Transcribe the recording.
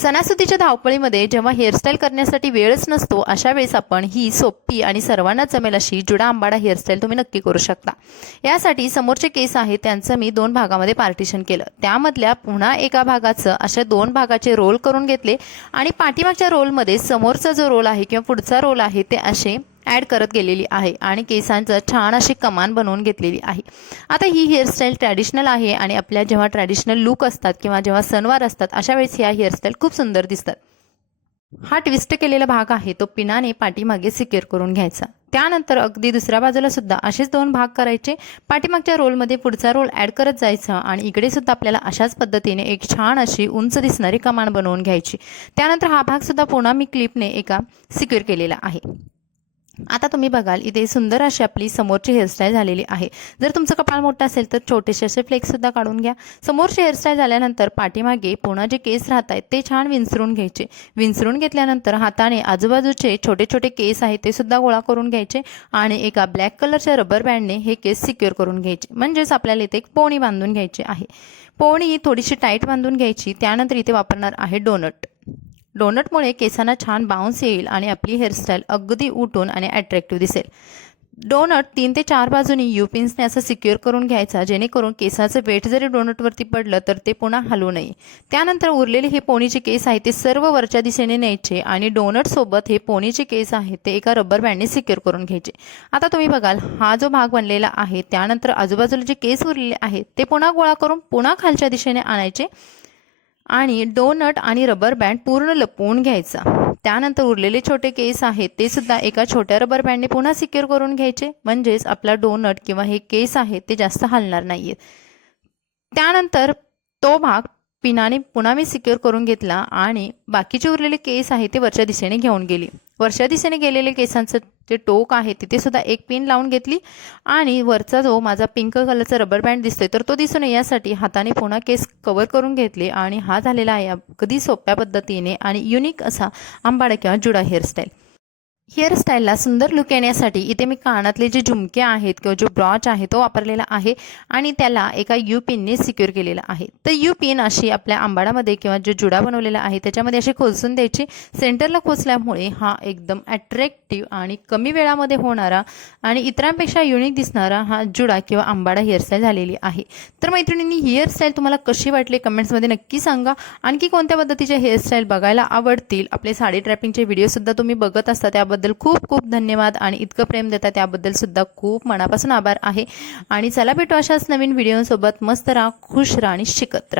सणासुदीच्या धावपळीमध्ये जेव्हा हेअरस्टाईल करण्यासाठी वेळच नसतो अशा वेळेस आपण ही सोपी आणि सर्वांना जमेल अशी जुडा आंबाडा हेअरस्टाईल तुम्ही नक्की करू शकता. यासाठी समोरचे केस आहेत त्यांचं मी दोन भागामध्ये पार्टिशन केलं. त्यामधल्या पुन्हा एका भागाचं अशा दोन भागाचे रोल करून घेतले आणि पाठीमागच्या रोलमध्ये समोरचा जो रोल आहे किंवा पुढचा रोल आहे ते असे ॲड करत गेलेली आहे आणि केसांचं छान अशी कमान बनवून घेतलेली आहे. आता ही हेअरस्टाईल ट्रॅडिशनल आहे आणि आपल्या जेव्हा ट्रॅडिशनल लुक असतात किंवा जेव्हा सणवार असतात अशा वेळेस ह्या हेअरस्टाईल खूप सुंदर दिसतात. हा ट्विस्ट केलेला भाग आहे तो पिनाने पाठीमागे सिक्युअर करून घ्यायचा. त्यानंतर अगदी दुसऱ्या बाजूला सुद्धा असेच दोन भाग करायचे. पाठीमागच्या रोलमध्ये पुढचा रोल ॲड करत जायचा आणि इकडे सुद्धा आपल्याला अशाच पद्धतीने एक छान अशी उंच दिसणारी कमान बनवून घ्यायची. त्यानंतर हा भाग सुद्धा पुन्हा मी क्लिपने एका सिक्युअर केलेला आहे. आता तुम्ही बघाल इथे सुंदर अशी आपली समोरची हेअरस्टाईल झालेली आहे. जर तुमचं कपाळ मोठं असेल तर छोटेसे असे फ्लेक्ससुद्धा काढून घ्या. समोरची हेअरस्टाईल झाल्यानंतर पाठीमागे पुन्हा जे केस राहत आहेत ते छान विंचरून घ्यायचे. विंचरून घेतल्यानंतर हाताने आजूबाजूचे छोटे छोटे केस आहेत ते सुद्धा गोळा करून घ्यायचे आणि एका ब्लॅक कलरच्या रबर बँडने हे केस सिक्युअर करून घ्यायचे. म्हणजेच आपल्याला इथे एक पोणी बांधून घ्यायची आहे. पोणी थोडीशी टाईट बांधून घ्यायची त्यानंतर इथे वापरणार आहे डोनट डोनटमुळे केसांना छान बाउन्स येईल आणि आपली हेअरस्टाईल अगदी उठून आणि अट्रॅक्टिव्ह दिसेल. डोनट तीन ते चार बाजूनी युपिन्सने असं सिक्युअर करून घ्यायचा जेणेकरून केसाचं वेट जरी डोनटवरती पडलं तर ते पुन्हा हलू नये. त्यानंतर उरलेले हे पोनीचे केस आहे ते सर्व वरच्या दिशेने न्यायचे आणि डोनटसोबत हे पोनीचे केस आहेत ते एका रबर बँडने सिक्युअर करून घ्यायचे. आता तुम्ही बघाल हा जो भाग बनलेला आहे त्यानंतर आजूबाजूला जे केस उरलेले आहेत ते पुन्हा गोळा करून पुन्हा खालच्या दिशेने आणायचे. आणि डोनट आणि रबर बँड पूर्ण लपवून घ्यायचा. त्यानंतर उरलेले छोटे केस आहेत ते सुद्धा एका छोट्या रबर बँडने पुन्हा सिक्युअर करून घ्यायचे. म्हणजेच आपला डोनट किंवा हे केस आहेत ते जास्त हलणार नाहीयेत. त्यानंतर तो भाग पिनाने पुन्हा मी सिक्युअर करून घेतला आणि बाकीचे उरलेले केस आहे ते वरच्या दिशेने घेऊन गेली. वरच्या दिशेने गेलेले केसांचं जे टोक आहे तिथे सुद्धा एक पिन लावून घेतली. आणि वरचा जो माझा पिंक कलरचा रबर बँड दिसतोय तर तो दिसू नये यासाठी हाताने पुन्हा केस कवर करून घेतले. आणि हा झालेला आहे अगदी सोप्या पद्धतीने आणि युनिक असा आंबाडा किंवा जुडा हेअरस्टाईल हेअरस्टाईलला सुंदर लुक येण्यासाठी इथे मी कानातले जे झुमके आहेत किंवा जो ब्रॉच आहे तो वापरलेला आहे आणि त्याला एका यू पिनने सिक्युअर केलेला आहे. तर यू पिन अशी आपल्या आंबाडामध्ये किंवा जो जुडा बनवलेला आहे त्याच्यामध्ये अशी खोचून द्यायची. सेंटरला खोचल्यामुळे हा एकदम अट्रॅक्टिव्ह आणि कमी वेळामध्ये होणारा आणि इतरांपेक्षा युनिक दिसणारा हा जुडा किंवा आंबाडा हेअरस्टाईल झालेली आहे. तर मैत्रिणींनी हेअरस्टाईल तुम्हाला कशी वाटली कमेंट्समध्ये नक्की सांगा. आणखी कोणत्या पद्धतीच्या हेअरस्टाईल बघायला आवडतील? आपले साडी ट्रॅपिंगचे व्हिडिओसुद्धा तुम्ही बघत असता त्याबद्दल खूप खूप धन्यवाद आणि इतकं प्रेम देता त्याबद्दल सुद्धा खूप मनापासून आभार आहे. आणि चला भेटू अशाच नवीन व्हिडिओसोबत मस्त राहा खुश राहा आणि शिकत राहा.